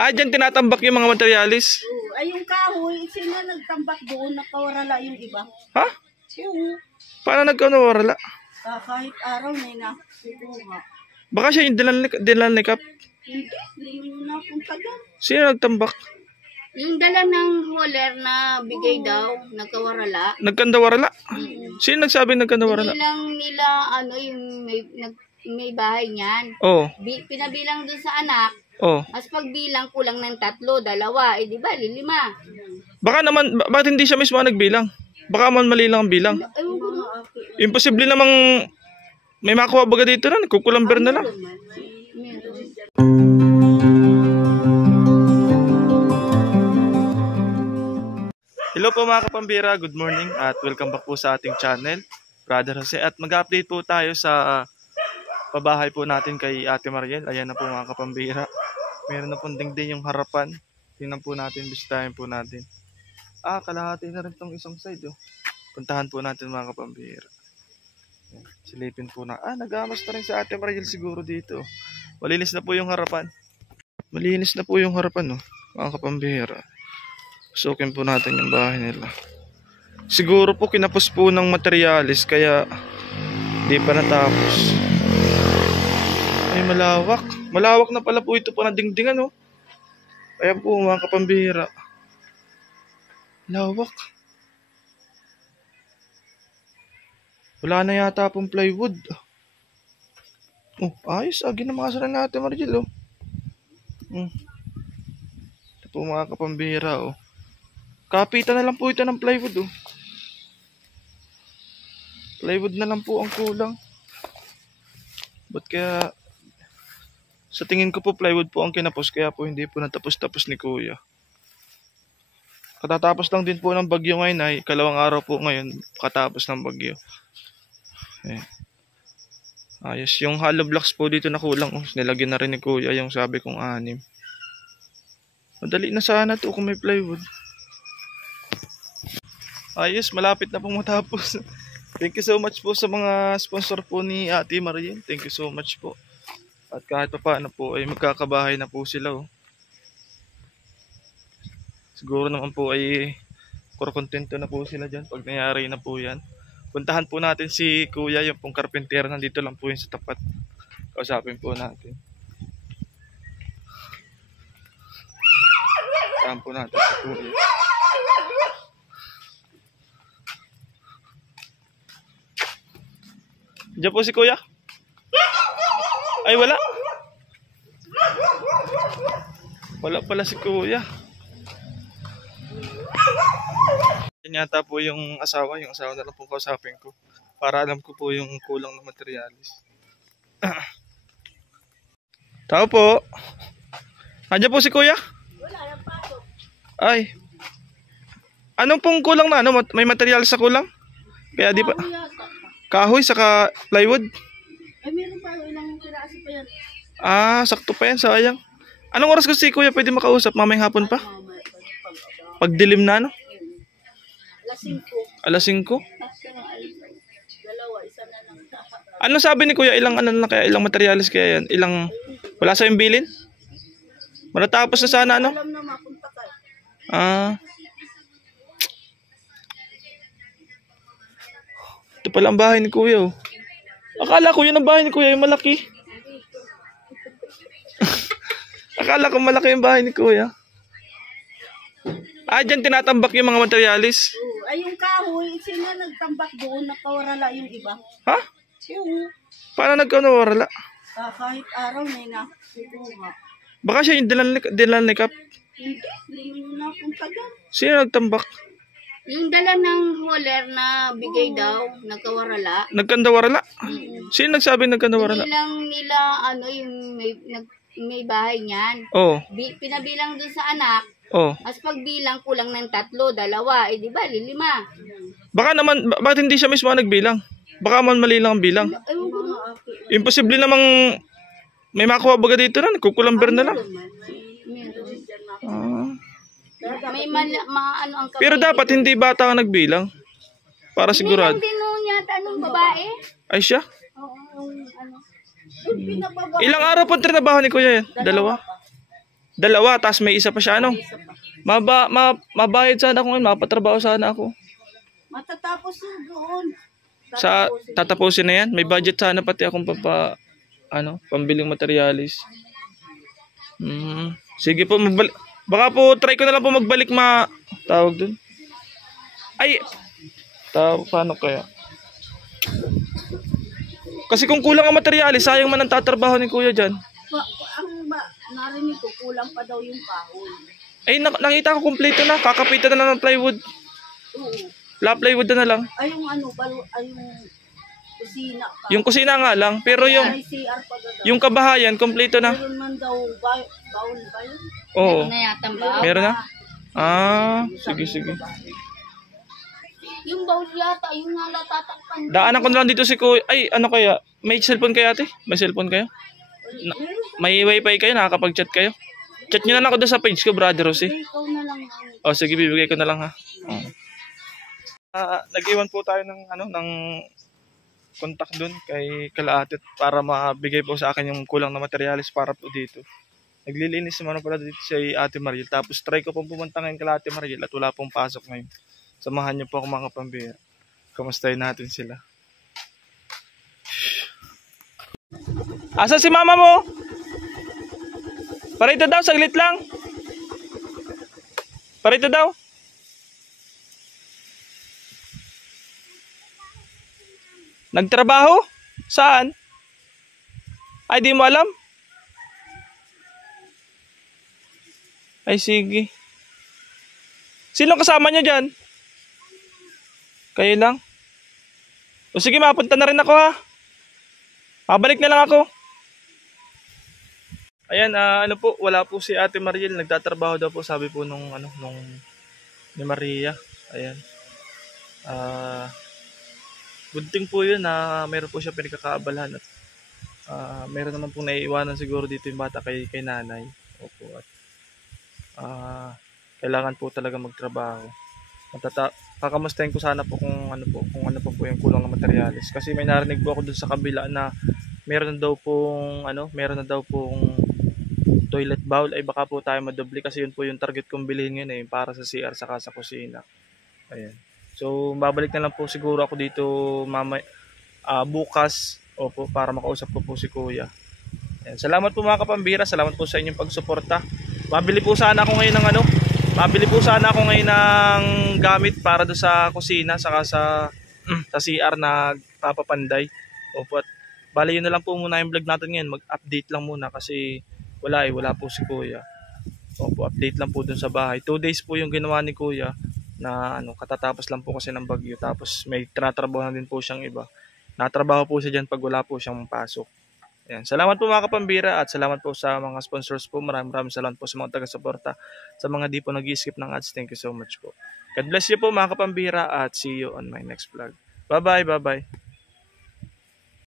Ah, dyan tinatambak yung mga materialis. Oo. Ay, yung kahoy, sila nagtambak doon, nakawala yung iba. Ha? Oo. Paano nagkawala? Kahit araw may nakukuha. Baka siya yung dinalikap. Hindi mo napunta dyan. Sino nagtambak? Yung dala ng hauler na bigay daw, nagkawarala. Nagkandawarala? Sino nagsabi nagkandawarala? Nilang nila, yung may bahay niyan. Oo. Pinabilang doon sa anak. Oo. As pagbilang, kulang ng 3, 2. Di ba, 5. Baka naman, bakit hindi siya mismo nagbilang? Baka man mali lang ang bilang. Ewan ko na. Imposible namang may makuha baga dito na, nagkukulamber na lang. Hello po mga kapambira, good morning at welcome back po sa ating channel, Brother Jose. At mag-update po tayo sa pabahay po natin kay Ate Mariel. Ayan na po mga kapambira. Meron na pong dingding yung harapan. Tingnan po natin, bisitahin po natin. Kalahati na rin tong isang side. Oh. Puntahan po natin mga kapambira. Silipin po na. Nag-amas na rin sa Ate Mariel siguro dito. Malinis na po yung harapan. Malinis na po yung harapan, oh, mga kapambira. Sukin po natin yung bahay nila. Siguro po kinapos po ng materialis kaya di pa natapos. Ay, malawak. Malawak na pala po ito po na dingdingan, oh. Ayan po mga kapambira. Lawak. Wala na yata pong plywood. Oh, ayos. Ginamasa na natin, Margil, oh. Ito po mga kapambira, oh. Kapitan na lang po ito ng plywood, oh. Plywood na lang po ang kulang. Ba't kaya sa tingin ko po plywood po ang kinapos, kaya po hindi po natapos-tapos ni Kuya. Katatapos lang din po ng bagyo ngayon, ay kalawang araw po ngayon katapos ng bagyo. Ayos, yung hollow blocks po dito na kulang, oh. Nilagyan na rin ni Kuya yung sabi kong 6. Madali na sana to kung may plywood. Ayos, malapit na pong matapos. Thank you so much po sa mga sponsor po ni Ate Mariel. Thank you so much po. At kahit pa paano po ay magkakabahay na po sila, oh. Siguro naman po ay kontento na po sila dyan pag nangyari na po yan. Puntahan po natin si Kuya, yung pong karpintero. Nandito lang po yun sa tapat. Kausapin po natin. Puntahan po natin si Kuya. Diyan po si Kuya. Ay, wala. Wala pala si Kuya. Yan yata po yung asawa na lang po kausapin ko. Para alam ko po yung kulang ng materialis. Tao po. Andiyan po si Kuya? Wala, napasok. Ay. Anong pong kulang na? May materialis sa kulang? Kaya di pa... Kahoy saka plywood? Ay, meron pa. Ilang piraso pa yan. Sakto pa yan. Sayang. Anong oras kasi Kuya pwede makausap? Mamayang hapon pa? Pagdilim na, no? Alas 5. Alas 5? Dalawa, isa na lang. Ano sabi ni Kuya? Ilang materialis kaya yan? Wala sa bilin? Matatapos na sana, ano? Alam na mapunta ka. Ito pala ang bahay ni Kuya, oh. Akala ko yun ang bahay ni Kuya, yung malaki. Akala ko malaki yung bahay ni Kuya. Dyan tinatambak yung mga materialis. Oo. Ay, yung kahoy, sila nagtambak doon, nakawala yung iba. Ha? Oo. Paano nagkawala? Kahit araw may nakukuha. Baka siya yung dinalikap. Hindi mo napunta dyan. Sino nagtambak? Yung dala ng hauler na bigay daw, nagkawarala. Nagkandawarala? Sino nagsabi nagkandawarala? Nilang nila, yung may bahay niyan. Oo. Pinabilang doon sa anak. Oo. As pagbilang, kulang ng 3, 2. Di ba, 5. Baka naman, bakit hindi siya mismo nagbilang? Baka man mali lang ang bilang. Ewan ko na. Imposible namang may makuha baga dito na, nagkukulamber na lang. May ano ang kapatid. Pero dapat hindi bata ang nagbilang. Para sigurado. Hindi lang din yata nung babae. Ay siya? Oo, Pinababa. Ilang araw po trinabaho ni Kuya yan? 2? Dalawa, tapos may isa pa siya, ano? Isa pa. Mabayad sana ako ngayon, mapatrabaho sana ako. Matatapos na doon. Tatapusin na yan. May budget sana pati akong pambiling materialis. Sige po, baka po try ko na lang po magbalik tawag dun. Ay, paano kaya? Kasi kung kulang ang materialis, sayang man ang tatrabaho ni kuya dyan. Narinig ko, kulang pa daw yung kahoy. Ay, nakita ko kompleto na. Kakapitan na lang ng plywood. Oo. Plywood na lang. Ay, yung kusina pa. Yung kusina nga lang, pero Ay, CR pa daw. yung kabahayan, kompleto na. Meron man daw, baul ba yun? Oo. Meron na yatang baon. Meron na? Sige. Yung baon yata, yung nalatatakpan. Daanan ko na lang dito si kuya. Ay, ano kaya? May cellphone kaya ate? May cellphone kayo? May wifi kayo? Nakakapag-chat kayo? Chat nyo na lang ako doon sa page ko, Brother Jose. Ikaw na lang. O sige, bibigay ko na lang ha. Nag-iwan po tayo ng contact doon kay Kalaatit para mabigay po sa akin yung kulang na materialis para po dito. Naglilinis naman pala dito si Ate Mariel. Tapos try ko pong pumunta ngayon kay Ate Mariel at wala pong pasok ngayon. Samahan niyo po ako mga kapambira. Kamustahin natin sila. Asa si mama mo? Parito daw, saglit lang. Parito daw. Nagtrabaho? Saan? Ay, di mo alam? Ay, sige. Sino kasama niyo dyan? Kayo lang? O sige, mapunta na rin ako ha. Mabalik na lang ako. Ayan, wala po si Ate Mariel, nagtatrabaho daw po, sabi po nung ni Maria. Ayan. Gunting po 'yun na meron po siya pinagkakaabalahan at meron naman pong naiiwanan siguro dito yung bata kay nanay. Opo. At kailangan po talaga magtrabaho. Kakamustahin ko sana po kung ano po yung kulang ng materialis kasi may narinig po ako dun sa kabila na meron na daw pong toilet bowl. Ay baka po tayo madoble kasi yun po yung target kong bilhin ngayon para sa CR saka sa kusina. Ayan. So babalik na lang po siguro ako dito bukas para makausap ko po si kuya. Ayan. Salamat po mga kapambira, salamat po sa inyong pagsuporta. Mabili po sana ako ngayon ng gamit para do sa kusina saka sa CR na papapanday. Opo, at bali yun na lang po muna yung vlog natin ngayon. Mag-update lang muna kasi wala po si kuya. Opo, update lang po dun sa bahay. 2 days po yung ginawa ni kuya na katatapos lang po kasi ng bagyo. Tapos may tinatrabaho din po siyang iba. Natrabaho po siya dyan pag wala po siyang pasok. Ayan. Salamat po mga kapambira at salamat po sa mga sponsors po. Maraming salamat po sa mga taga-suporta. Sa mga di po nag-skip ng ads, thank you so much po. God bless you po mga kapambira at see you on my next vlog. Bye-bye.